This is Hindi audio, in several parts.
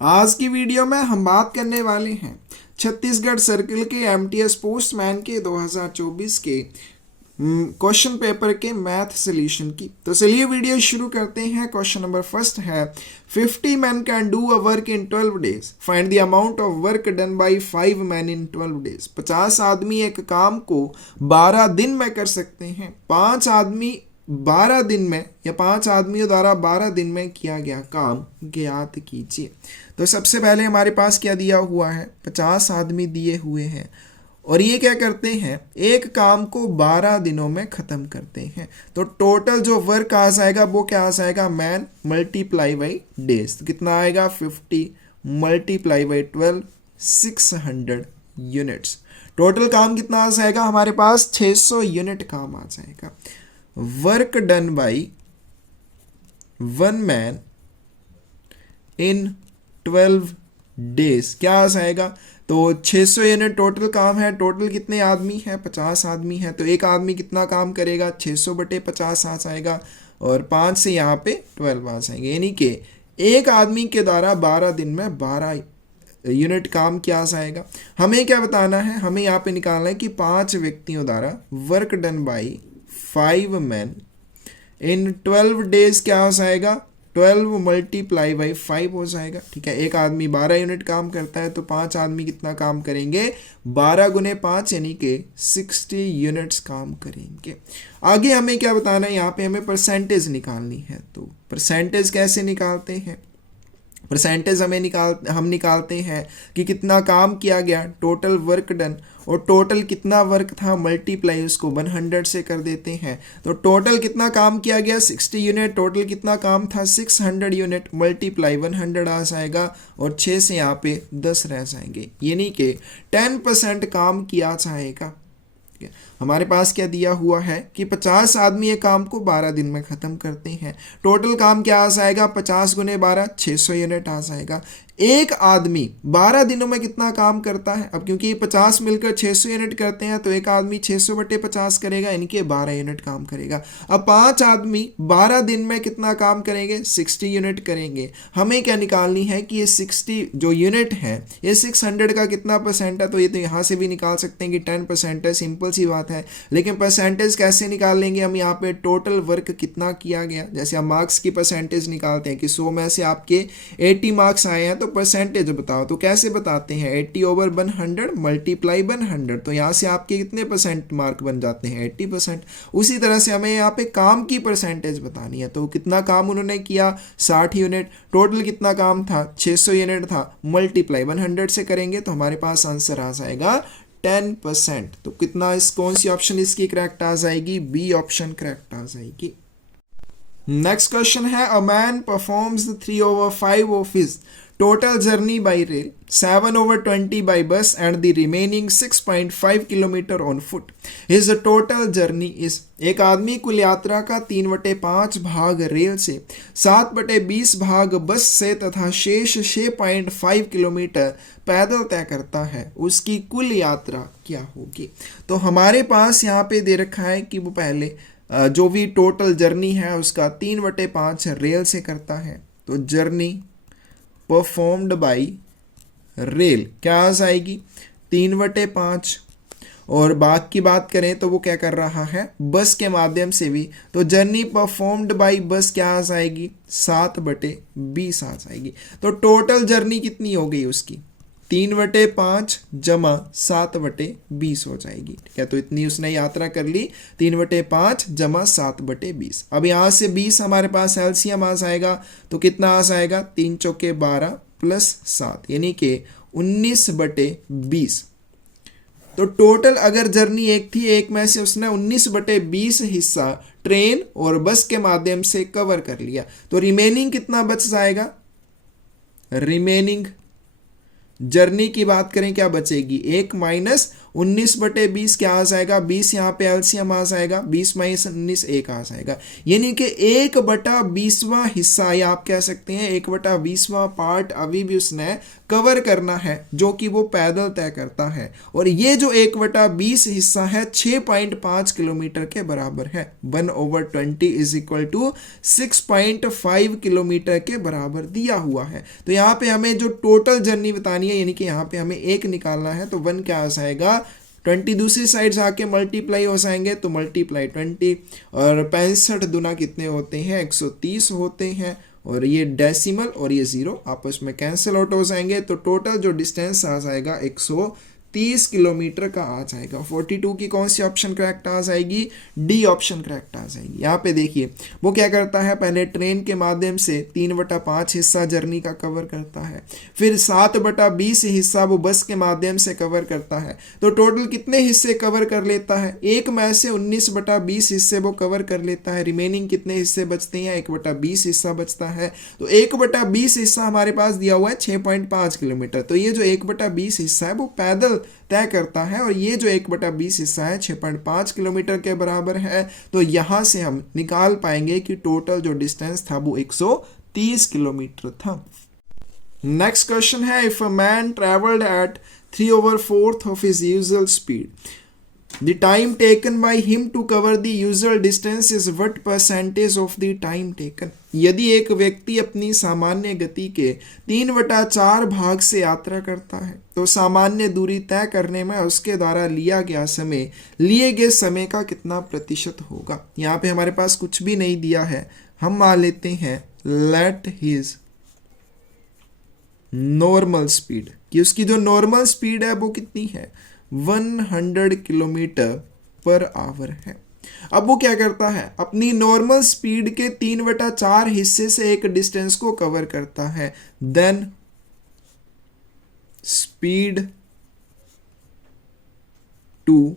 आज की वीडियो में हम बात करने वाले हैं छत्तीसगढ़ सर्किल के एमटीएस पोस्टमैन के 2024 के क्वेश्चन पेपर के मैथ सॉल्यूशन की। तो चलिए वीडियो शुरू करते हैं। क्वेश्चन नंबर फर्स्ट है 50 men can do a work in 12 days, find the amount of work done by 5 men in 12 days। 50 आदमी एक काम को 12 दिन में कर सकते हैं। 5 आदमी 12 दिन में या 5 आदमियों द्वारा 12 दिन में किया गया काम ज्ञात कीजिए। तो सबसे पहले हमारे पास क्या दिया हुआ है, 50 आदमी दिए हुए हैं और ये क्या करते हैं, एक काम को 12 दिनों में ख़त्म करते हैं। तो टोटल जो वर्क आ जाएगा वो क्या आ जाएगा, मैन मल्टीप्लाई बाई डेज। तो कितना आएगा, 50 मल्टीप्लाई बाई 12, 600 यूनिट्स। टोटल काम कितना आ जाएगा हमारे पास, 600 यूनिट काम आ जाएगा। Work done by 1 man in 12 days क्या आ जाएगा, तो 600 यूनिट टोटल काम है। टोटल कितने आदमी हैं, 50 आदमी हैं। तो एक आदमी कितना काम करेगा, 600 बटे 50 आ जाएगा और 5 से यहाँ पे 12 आ जाएंगे। यानी कि एक आदमी के द्वारा 12 दिन में 12 यूनिट काम क्या आ जाएगा। हमें क्या बताना है, हमें यहाँ पे निकालना है कि 5 व्यक्तियों द्वारा work done by 5 men in 12 days क्या हो जाएगा, 12 मल्टीप्लाई बाई 5 हो जाएगा। ठीक है, एक आदमी 12 यूनिट काम करता है तो 5 आदमी कितना काम करेंगे, 12 गुने 5 यानी कि 60 यूनिट्स काम करेंगे। आगे हमें क्या बताना है, यहाँ पे हमें परसेंटेज निकालनी है। तो परसेंटेज कैसे निकालते हैं, परसेंटेज हम निकालते हैं कि कितना काम किया गया, टोटल वर्क डन, और टोटल कितना वर्क था मल्टीप्लाई उसको 100 से कर देते हैं। तो टोटल कितना काम किया गया, 60 यूनिट। टोटल कितना काम था, 600 यूनिट मल्टीप्लाई 100 आ जाएगा और 6 से यहाँ पे 10 रह जाएंगे। यानी कि 10% काम किया जाएगा। हमारे पास क्या दिया हुआ है कि 50 आदमी एक काम को 12 दिन में ख़त्म करते हैं। टोटल काम क्या आ जाएगा, 50 गुने 12, 600 यूनिट आ जाएगा। एक आदमी 12 दिनों में कितना काम करता है, अब क्योंकि 50 मिलकर 600 यूनिट करते हैं तो एक आदमी 600 बटे 50 करेगा, यानी कि 12 यूनिट काम करेगा। अब 5 आदमी 12 दिन में कितना काम करेंगे, 60 यूनिट करेंगे। हमें क्या निकालनी है कि ये 60 जो यूनिट है ये 600 का कितना परसेंट है। तो ये तो यहाँ से भी निकाल सकते हैं कि 10% है, सिंपल सी बात है। लेकिन परसेंटेज कैसे निकाल लेंगे, हम यहाँ पे टोटल वर्क कितना किया गया, जैसे हम मार्क्स की परसेंटेज निकालते हैं कि 100 में से आपके 80 मार्क्स आए हैं तो परसेंटेज बताओ। तो कैसे बताते हैं, 80/100 मल्टीप्लाई 100। तो यहाँ से आपके कितने परसेंट मार्क बन जाते हैं, 80%। उसी तरह से हमें यहाँ पे काम की परसेंटेज बतानी है। तो कितना काम उन्होंने किया, 60 यूनिट। टोटल कितना काम था, 600 यूनिट था, मल्टीप्लाई 100 से करेंगे तो हमारे पास आंसर आ जाएगा 10%। तो कितना कौन सी ऑप्शन इसकी करेक्ट आ जाएगी, बी ऑप्शन करेक्ट आ जाएगी। नेक्स्ट क्वेश्चन है, a man performs 3/5 of his total journey by rail, 7/20 by bus and the remaining 6.5 kilometer on foot. His total journey is, एक आदमी कुल यात्रा का 3/5 भाग रेल से, 7/20 भाग बस से तथा शेष 6.5 किलोमीटर पैदल तय करता है, उसकी कुल यात्रा क्या होगी। तो हमारे पास यहाँ पे दे रखा है कि वो पहले जो भी टोटल जर्नी है उसका 3/5 रेल से करता है। तो जर्नी परफॉर्म्ड बाई रेल क्या आ जाएगी, 3/5। और बाग की बात करें तो वो क्या कर रहा है, बस के माध्यम से भी। तो जर्नी परफॉर्म्ड बाई बस क्या आ जाएगी, 7/20 आ जाएगी। तो टोटल जर्नी कितनी हो गई उसकी, 3/5 जमा 7/20 हो जाएगी। ठीक है, तो इतनी उसने यात्रा कर ली, 3/5 जमा 7/20। अब यहाँ से 20 हमारे पास एलसीएम आ जाएगा। तो कितना आ जाएगा, 3 चौके 12 प्लस 7 यानी कि 19/20। तो टोटल अगर जर्नी एक थी, एक में से उसने 19/20 हिस्सा ट्रेन और बस के माध्यम से कवर कर लिया। तो रिमेनिंग कितना बच जाएगा, रिमेनिंग जर्नी की बात करें क्या बचेगी, 1 माइनस 19/20 क्या आ जाएगा, 20 यहाँ पे एलसीएम आ जाएगा, 20 - 19 1 आ जाएगा। यानी कि 1/20वां हिस्सा, या आप कह सकते हैं 1/20वां पार्ट अभी भी उसने कवर करना है, जो कि वो पैदल तय करता है। और ये जो 1/20 हिस्सा है 6.5 किलोमीटर के बराबर है। 1/20 इज इक्वल टू 6.5 किलोमीटर के बराबर दिया हुआ है। तो यहाँ पे हमें जो टोटल जर्नी बतानी है, यानी कि यहाँ पे हमें 1 निकालना है, तो 1 क्या आ जाएगा, 20 दूसरी साइड जाके मल्टीप्लाई हो जाएंगे, तो मल्टीप्लाई 20, और 65 दुना कितने होते हैं, 130 होते हैं। और ये डेसिमल और ये जीरो आपस में कैंसिल आउट हो जाएंगे, तो टोटल जो डिस्टेंस आ जाएगा 130 किलोमीटर का आ जाएगा। 42 की कौन सी ऑप्शन करेक्ट आ जाएगी, डी ऑप्शन करेक्ट आ जाएगी। यहाँ पे देखिए वो क्या करता है, पहले ट्रेन के माध्यम से 3/5 हिस्सा जर्नी का कवर करता है, फिर 7/20 हिस्सा वो बस के माध्यम से कवर करता है। तो टोटल कितने हिस्से कवर कर लेता है, एक में से 19/20 हिस्से वो कवर कर लेता है। रिमेनिंग कितने हिस्से बचते हैं, 1/20 हिस्सा बचता है। तो 1/20 हिस्सा हमारे पास दिया हुआ है 6.5 किलोमीटर। तो ये जो 1/20 हिस्सा है वो पैदल तय करता है, और ये जो 1/20 हिस्सा है 6.5 किलोमीटर के बराबर है। तो यहां से हम निकाल पाएंगे कि टोटल जो डिस्टेंस था वो 130 किलोमीटर था। Next question is, if a man travelled at 3/4 of his usual speed, the time taken by him to cover the usual distance is what percentage of the time taken? यदि एक व्यक्ति अपनी सामान्य गति के 3/4 भाग से यात्रा करता है, तो सामान्य दूरी तय करने में उसके द्वारा लिए गए समय का कितना प्रतिशत होगा। यहाँ पे हमारे पास कुछ भी नहीं दिया है, हम मान लेते हैं लेट हिज नॉर्मल स्पीड, कि उसकी जो नॉर्मल स्पीड है वो कितनी है, 100 किलोमीटर पर आवर है। अब वो क्या करता है, अपनी नॉर्मल स्पीड के 3/4 हिस्से से एक डिस्टेंस को कवर करता है। Then speed to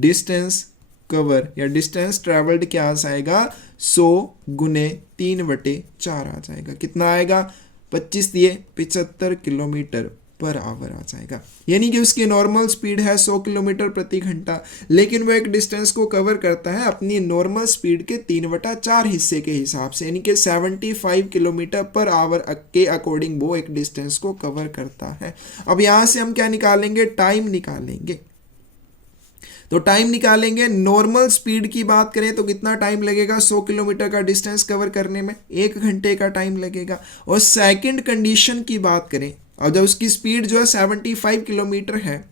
distance cover या डिस्टेंस ट्रेवल्ड क्या आ जाएगा, 100 गुने 3/4 आ जाएगा। कितना आएगा, 25 दिए 75 किलोमीटर पर आवर आ जाएगा। यानी कि उसकी नॉर्मल स्पीड है 100 किलोमीटर प्रति घंटा, लेकिन वो एक डिस्टेंस को कवर करता है अपनी नॉर्मल स्पीड के 3/4 हिस्से के हिसाब से, यानी कि 75 किलोमीटर पर आवर के अकॉर्डिंग वो एक डिस्टेंस को कवर करता है। अब यहां से हम क्या निकालेंगे, टाइम निकालेंगे। तो टाइम निकालेंगे, नॉर्मल स्पीड की बात करें तो कितना टाइम लगेगा 100 किलोमीटर का डिस्टेंस कवर करने में, 1 घंटे का टाइम लगेगा। और सेकंड कंडीशन की बात करें, और जब उसकी स्पीड जो है 75 किलोमीटर है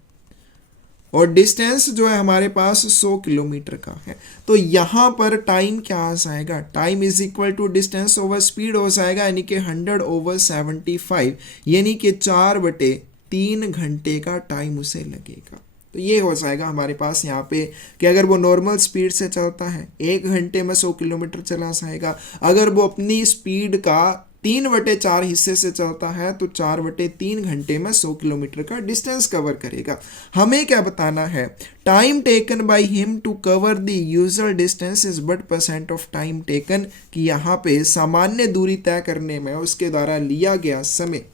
और डिस्टेंस जो है हमारे पास 100 किलोमीटर का है, तो यहाँ पर टाइम क्या आ जाएगा, time is equal to distance over speed हो जाएगा, यानी कि 100/75, यानी कि 4/3 घंटे का टाइम उसे लगेगा। तो ये हो जाएगा हमारे पास यहाँ पे कि अगर वो नॉर्मल स्पीड से चलता है 1 घंटे में 100 किलोमीटर चला जाएगा। अगर वो अपनी स्पीड का 3/4 हिस्से से चलता है तो 4/3 घंटे में 100 किलोमीटर का डिस्टेंस कवर करेगा। हमें क्या बताना है, time taken by him to cover the usual distance is what percent of time taken, कि यहाँ पे सामान्य दूरी तय करने में उसके द्वारा लिया गया समय,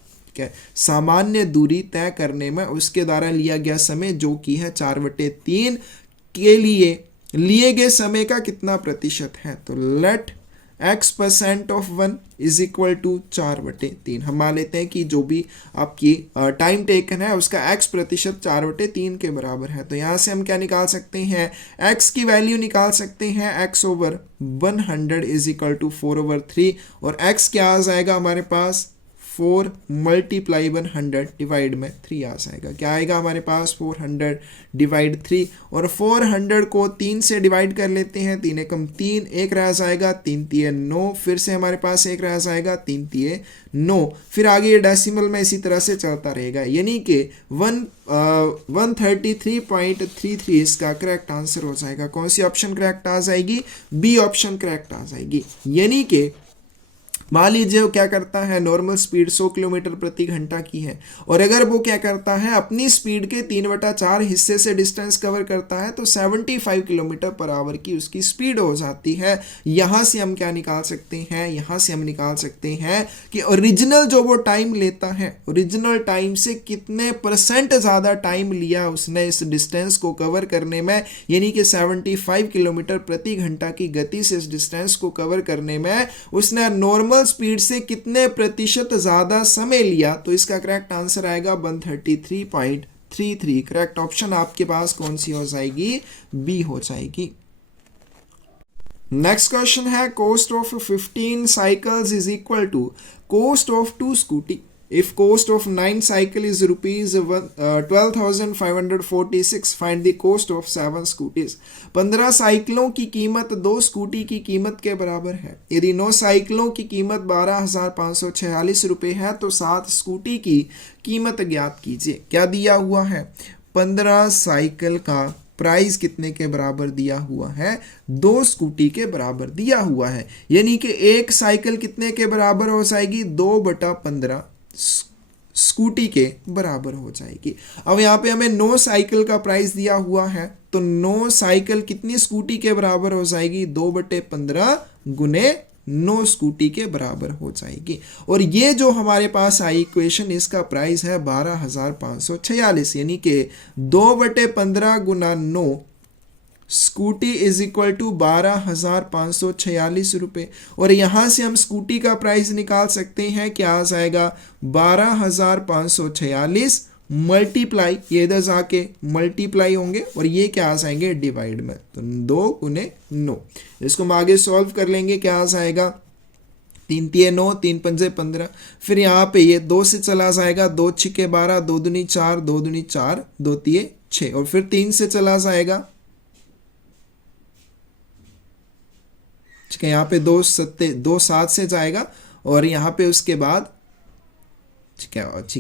सामान्य दूरी तय करने में उसके द्वारा लिया गया समय जो कि है 4/3 के लिए गए समय का कितना प्रतिशत है। तो let x% of 1 is equal to 4/3। हम मान लेते हैं कि जो भी आपकी टाइम टेकन है उसका x प्रतिशत 4/3 के बराबर है। तो यहाँ से हम क्या निकाल सकते हैं, x की वैल्यू निकाल सकते हैं, x/100 इज इक्वल टू 4/3, और x क्या आ जाएगा हमारे पास, 4 × 100 डिवाइड में 3 आ जाएगा। क्या आएगा हमारे पास, 400 डिवाइड 3, और 400 को 3 से डिवाइड कर लेते हैं, 3 एकम 3, 1 रह जाएगा, 3 तिये 9, फिर से हमारे पास 1 रह जाएगा, 3 तिये 9, फिर आगे ये डेसिमल में इसी तरह से चलता रहेगा, यानी कि 133.33 इसका करेक्ट आंसर हो जाएगा। कौन सी ऑप्शन करेक्ट आ जाएगी, बी ऑप्शन करेक्ट आ जाएगी। यानी कि मान लीजिए वो क्या करता है, नॉर्मल स्पीड 100 किलोमीटर प्रति घंटा की है, और अगर वो क्या करता है अपनी स्पीड के 3/4 हिस्से से डिस्टेंस कवर करता है तो 75 किलोमीटर पर आवर की उसकी स्पीड हो जाती है। यहाँ से हम क्या निकाल सकते हैं, यहाँ से हम निकाल सकते हैं कि ओरिजिनल जो वो टाइम लेता है, ओरिजिनल टाइम से कितने % ज़्यादा टाइम लिया उसने इस डिस्टेंस को कवर करने में, यानी कि 75 किलोमीटर प्रति घंटा की गति से इस डिस्टेंस को कवर करने में उसने नॉर्मल स्पीड से कितने % ज्यादा समय लिया। तो इसका करेक्ट आंसर आएगा 133.33। करेक्ट ऑप्शन आपके पास कौन सी हो जाएगी, बी हो जाएगी। Next question is cost of 15 cycles is equal to cost of 2 scooty if cost of 9 cycle is rupees 12,546 find the cost of 7 scooties। 15 साइकिलों की कीमत 2 स्कूटी की कीमत के बराबर है। यदि 9 साइकिलों की कीमत 12,546 रुपये है तो 7 स्कूटी की कीमत ज्ञात कीजिए। क्या दिया हुआ है, 15 साइकिल का प्राइस कितने के बराबर दिया हुआ है, 2 स्कूटी के बराबर दिया हुआ है, यानी कि एक साइकिल कितने के बराबर हो जाएगी, 2/15 स्कूटी के बराबर हो जाएगी। अब यहाँ पे हमें 9 साइकिल का प्राइस दिया हुआ है तो 9 साइकिल कितनी स्कूटी के बराबर हो जाएगी, 2/15 गुने 9 स्कूटी के बराबर हो जाएगी। और ये जो हमारे पास आई इक्वेशन, इसका प्राइस है 12,546, यानी कि 2/15 गुना 9 स्कूटी इज इक्वल टू 12,546 रुपये। और यहाँ से हम स्कूटी का प्राइस निकाल सकते हैं, क्या आ जाएगा, 12,546 मल्टीप्लाई, ये इधर जाके मल्टीप्लाई होंगे और ये क्या आ जाएंगे डिवाइड में, तो 2 गुने 9। इसको हम आगे सॉल्व कर लेंगे, क्या आ जाएगा, 3 तिये 9, 3 पंजे 15, फिर यहाँ पे ये 2 से चला जाएगा, 2 छिके 12, 2 दूनी 4, 2 दूनी 4, 2 तिये 6, और फिर 3 से चला जाएगा, ठीक है, यहाँ पे 2 7 से जाएगा, और यहाँ पे उसके बाद ठीक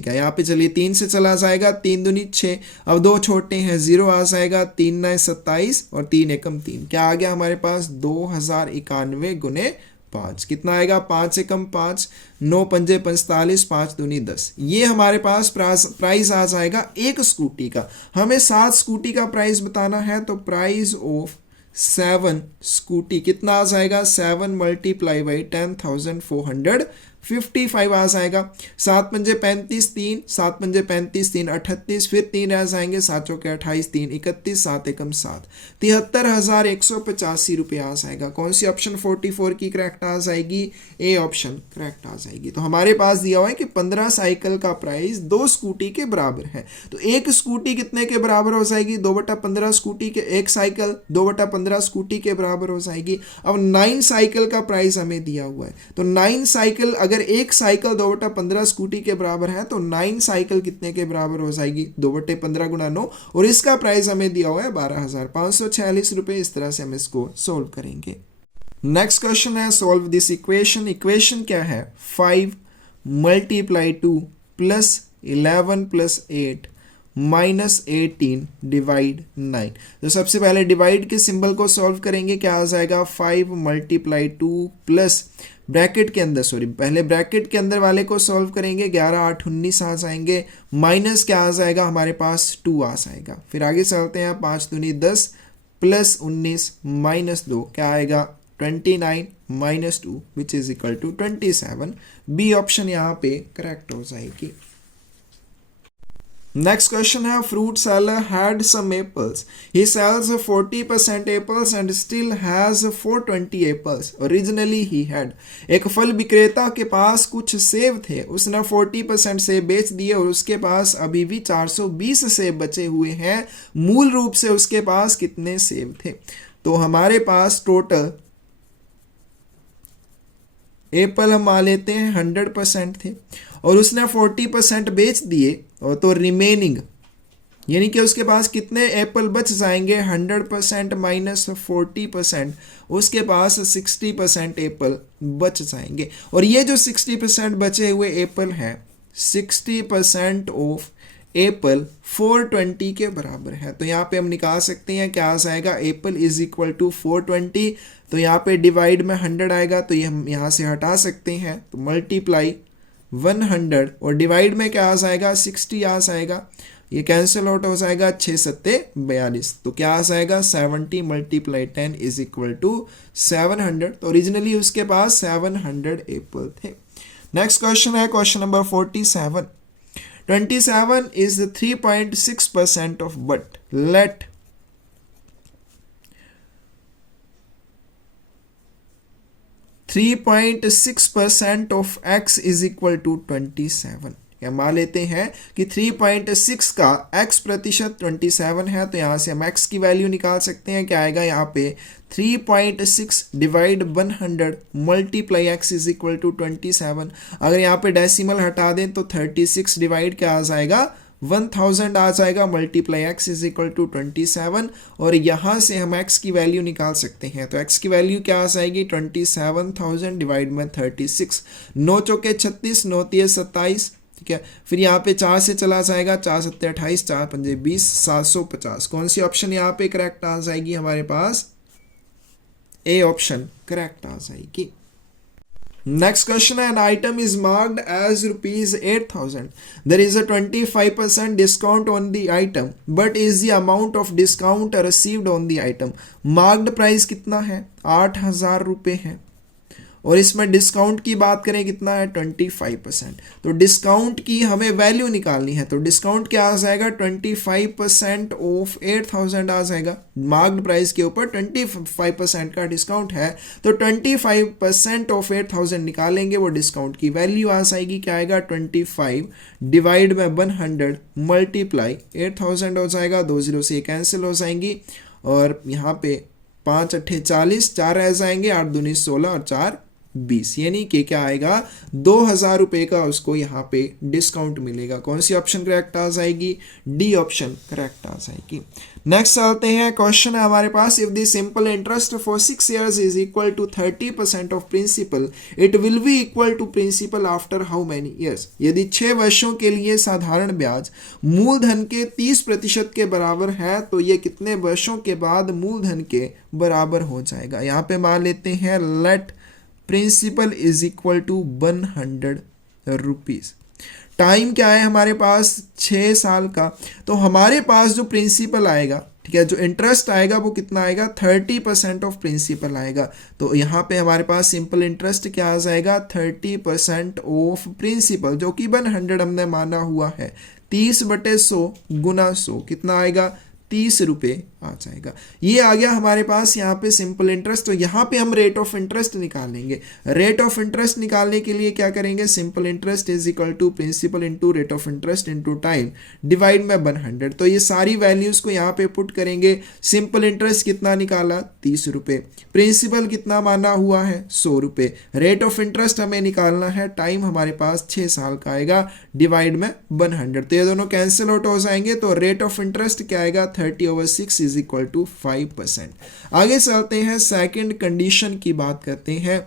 है यहाँ पे चलिए 3 से चला जाएगा, 3 दूनी 6, अब 2 छोटे हैं 0 आ जाएगा, 3 9 27 और 3 एकम 3, क्या आ गया हमारे पास 2091 गुने 5, कितना आएगा 5 एकम 5, 9 पंजे 45, 5 दूनी 10। ये हमारे पास प्राइस आ जाएगा एक स्कूटी का। हमें 7 स्कूटी का प्राइस बताना है तो प्राइस ऑफ 7 स्कूटी कितना आ जाएगा, 7 मल्टीप्लाई बाई 10,455 आ जाएगा। 7 पंजे 35 3, 7 पंजे 35 3 38, फिर 3 रह जाएंगे, 7 चौके 28, 3 31, 7 एकम 7, 73,185 रुपये आ जाएगा। कौन सी ऑप्शन 44 की करेक्ट आ जाएगी, ए ऑप्शन करेक्ट आ जाएगी। तो हमारे पास दिया हुआ है कि 15 साइकिल का प्राइस 2 स्कूटी के बराबर है, तो एक स्कूटी कितने के बराबर हो जाएगी, 2/15 स्कूटी के, एक साइकिल 2/15 स्कूटी के बराबर हो जाएगी। अब 9 साइकिल का प्राइस हमें दिया हुआ है, तो 9 साइकिल, अगर एक साइकिल 2/15 स्कूटी के बराबर है तो 9 साइकिल कितने के बराबर हो जाएगी, 2/15 गुना 9, और इसका प्राइस हमें दिया हुआ है 12,546 रुपये। इस तरह से हम इसको सोल्व करेंगे। नेक्स्ट क्वेश्चन है सॉल्व दिस इक्वेशन। इक्वेशन क्या है, 5 multiply 2 plus 11 plus 8 minus 18 divide 9। तो सबसे पहले डिवाइड के सिंबल को सॉल्व करेंगे, क्या आ जाएगा 5 मल्टीप्लाई 2 प्लस ब्रैकेट के अंदर, पहले ब्रैकेट के अंदर वाले को सॉल्व करेंगे, 11 8 19 आ जाएंगे, माइनस क्या आ जाएगा हमारे पास 2 आ जाएगा। फिर आगे चलते हैं, 5 दूनी 10 प्लस 19 माइनस 2 क्या आएगा 29 minus 2 which is equal to 27। B option यहाँ पे करेक्ट हो जाएगी। Next question है, fruit seller had some apples. He sells 40% apples and still has 420 apples. Originally he had. एक फल विक्रेता के पास कुछ सेब थे, उसने 40% सेब बेच दिए और उसके पास अभी भी 420 सेब बचे हुए हैं। मूल रूप से उसके पास कितने सेब थे, तो हमारे पास टोटल एप्पल हम मान लेते हैं 100% थे और उसने 40% बेच दिए, और तो रिमेनिंग यानी कि उसके पास कितने एप्पल बच जाएंगे, 100% माइनस 40%, उसके पास 60% एप्पल बच जाएंगे। और ये जो 60% बचे हुए एप्पल हैं, 60% ऑफ एप्पल 420 के बराबर है। तो यहाँ पे हम निकाल सकते हैं क्या आ जाएगा, एप्पल इज इक्वल टू 420। तो यहाँ पे डिवाइड में 100 आएगा, तो ये हम यहाँ से हटा सकते हैं, तो मल्टीप्लाई 100 और डिवाइड में क्या आ जाएगा, 60 आ जाएगा। ये कैंसिल आउट हो जाएगा, 6 सत्ते 42। तो क्या आ जाएगा, 70 मल्टीप्लाई 10 इज इक्वल टू 700। तो ओरिजिनली उसके पास 700 एप्पल थे। नेक्स्ट क्वेश्चन है question number 47। 27 is the 3.6% of but let 3.6% of x is equal to 27। या मान लेते हैं कि 3.6 का x प्रतिशत 27 है, तो यहाँ से हम x की वैल्यू निकाल सकते हैं। क्या आएगा यहाँ पे, 3.6 divide 100 multiply x is equal to 27। अगर यहाँ पे डेसिमल हटा दें तो 36 डिवाइड क्या आ जाएगा, 1000 आ जाएगा, multiply x is equal to 27। और यहाँ से हम x की वैल्यू निकाल सकते हैं। तो x की वैल्यू क्या आ जाएगी, 27,000 डिवाइड में 36। 9 चौके 36, 9 तिये 27, ठीक है। फिर यहाँ पे 4 से चला जाएगा, 4 सत्ते 28, 4 पंजे 20, 750। कौन सी ऑप्शन यहाँ पे करेक्ट आ जाएगी हमारे पास, ए ऑप्शन करेक्ट आ जाएगी। Next question is, an item is marked as ₹8,000। There is a 25% discount on the item but is the amount of discount received on the item. Marked price कितना है, 8,000 रुपये है, और इसमें डिस्काउंट की बात करें कितना है, 25%। तो डिस्काउंट की हमें वैल्यू निकालनी है, तो डिस्काउंट क्या आ जाएगा, 25% ऑफ 8,000 आ जाएगा। मार्क्ड प्राइस के ऊपर 25% का डिस्काउंट है, तो 25% ऑफ 8,000 निकालेंगे, वो डिस्काउंट की वैल्यू आ जाएगी। क्या आएगा, 25 डिवाइड बाय 100 मल्टीप्लाई 8,000 हो जाएगा। 2 0 से कैंसिल हो जाएंगी, और यहाँ पे 5 8 40, 4 रह जाएंगे, 8 दूनी 16 और 4 20, यानी कि क्या आएगा, 2,000 रुपये का उसको यहाँ पे डिस्काउंट मिलेगा। कौन सी ऑप्शन करेक्ट आ जाएगी, डी ऑप्शन करेक्ट आ जाएगी। नेक्स्ट आते हैं, क्वेश्चन है हमारे पास, if the simple interest for 6 years is equal to 30% of principle it will be equal to principle after how many years. यदि 6 वर्षों के लिए साधारण ब्याज मूलधन के 30% के बराबर है, तो ये कितने वर्षों के बाद मूलधन के बराबर हो जाएगा। यहाँ पे मान लेते हैं, let principal is equal to 100 rupees. Time क्या है हमारे पास, 6 साल का। तो हमारे पास जो प्रिंसिपल आएगा, ठीक है, जो इंटरेस्ट आएगा वो कितना आएगा, 30% ऑफ प्रिंसिपल आएगा। तो यहाँ पे हमारे पास सिंपल इंटरेस्ट क्या आ जाएगा, 30% ऑफ प्रिंसिपल, जो कि 100 हमने माना हुआ है। 30/100 गुना 100 कितना आएगा, 30 रुपये आ जाएगा। ये आ गया हमारे पास यहाँ पे सिंपल इंटरेस्ट। तो यहाँ पे हम रेट ऑफ इंटरेस्ट निकालेंगे। रेट ऑफ इंटरेस्ट निकालने के लिए क्या करेंगे, simple interest is equal to principal into rate of interest into time divide में 100। तो ये सारी वैल्यूज को यहाँ पे पुट करेंगे। सिंपल इंटरेस्ट कितना निकाला, 30 रुपये। प्रिंसिपल कितना माना हुआ है, 100 रुपये। रेट ऑफ इंटरेस्ट हमें निकालना है, टाइम हमारे पास 6 साल का आएगा, डिवाइड में 100। तो ये दोनों कैंसिल आउट हो जाएंगे। तो रेट ऑफ इंटरेस्ट क्या आएगा, 30/6 इज इक्वल टू 5%। आगे चलते हैं, सेकंड कंडीशन की बात करते हैं।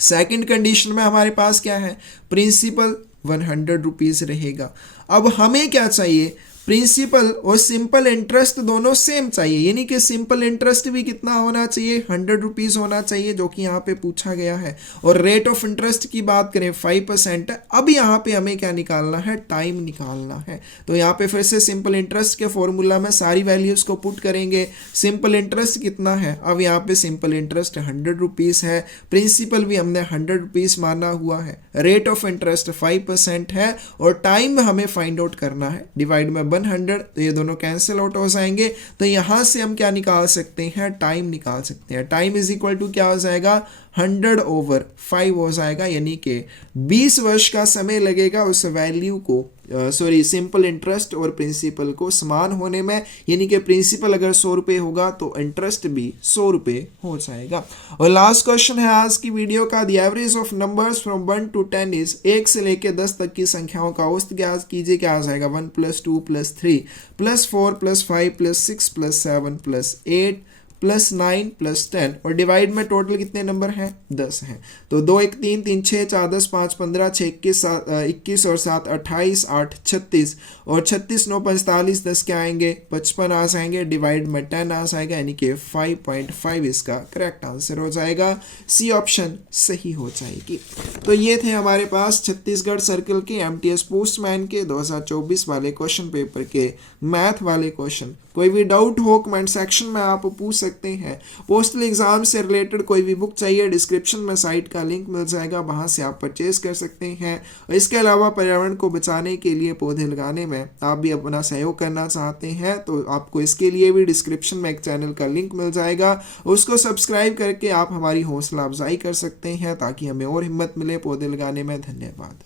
सेकंड कंडीशन में हमारे पास क्या है, प्रिंसिपल 100 रुपीज रहेगा। अब हमें क्या चाहिए, प्रिंसिपल और सिंपल इंटरेस्ट दोनों सेम चाहिए, यानी कि सिंपल इंटरेस्ट भी कितना होना चाहिए, 100 रुपीज होना चाहिए, जो कि यहाँ पे पूछा गया है। और रेट ऑफ इंटरेस्ट की बात करें 5% है। अब यहाँ पे हमें क्या निकालना है, टाइम निकालना है। तो यहाँ पे फिर से सिंपल इंटरेस्ट के फॉर्मूला में सारी वैल्यूज को पुट करेंगे। सिंपल इंटरेस्ट कितना है, अब यहाँ पे सिंपल इंटरेस्ट 100 रुपीज है, प्रिंसिपल भी हमने 100 रुपीज माना हुआ है, रेट ऑफ इंटरेस्ट 5% है, और टाइम हमें फाइंड आउट करना है, डिवाइड में 100। तो ये दोनों कैंसिल आउट हो जाएंगे। तो यहां से हम क्या निकाल सकते हैं, टाइम निकाल सकते हैं। टाइम इज इक्वल टू क्या हो जाएगा, 100/5 हो जाएगा, यानी कि 20 वर्ष का समय लगेगा उस वैल्यू को, सिंपल इंटरेस्ट और प्रिंसिपल को समान होने में। यानी कि प्रिंसिपल अगर 100 रुपये होगा तो इंटरेस्ट भी 100 रुपये हो जाएगा। और लास्ट क्वेश्चन है आज की वीडियो का, the average of numbers from 1 to 10 is, 1 से लेके 10 तक की संख्याओं का औसत ज्ञात कीजिए। क्या आ जाएगा, 1 + 2 + 3 + 4 + 5 + 6 + 7 + 8 प्लस 9 प्लस 10 और डिवाइड में टोटल कितने नंबर हैं 10 हैं। तो 2 1 3 3 6 4 10 5 15 6 21 और 7 28 8 36 और 36 9 45 10 क्या आएंगे 55 आ जाएंगे, डिवाइड में 10 आ जाएगा, यानी कि 5.5 इसका करेक्ट आंसर हो जाएगा। सी ऑप्शन सही हो जाएगी। तो ये थे हमारे पास छत्तीसगढ़ सर्कल के एमटीएस पोस्टमैन के 2024 वाले क्वेश्चन पेपर के मैथ वाले क्वेश्चन। कोई भी डाउट हो कमेंट सेक्शन में आप पूछ सकते हैं। पोस्टल एग्जाम से रिलेटेड कोई भी बुक चाहिए डिस्क्रिप्शन में साइट का लिंक मिल जाएगा, वहां से आप परचेज कर सकते हैं। और इसके अलावा पर्यावरण को बचाने के लिए पौधे लगाने में आप भी अपना सहयोग करना चाहते हैं तो आपको इसके लिए भी डिस्क्रिप्शन में एक चैनल का लिंक मिल जाएगा, उसको सब्सक्राइब करके आप हमारी हौसला अफजाई कर सकते हैं ताकि हमें और हिम्मत मिले पौधे लगाने में। धन्यवाद।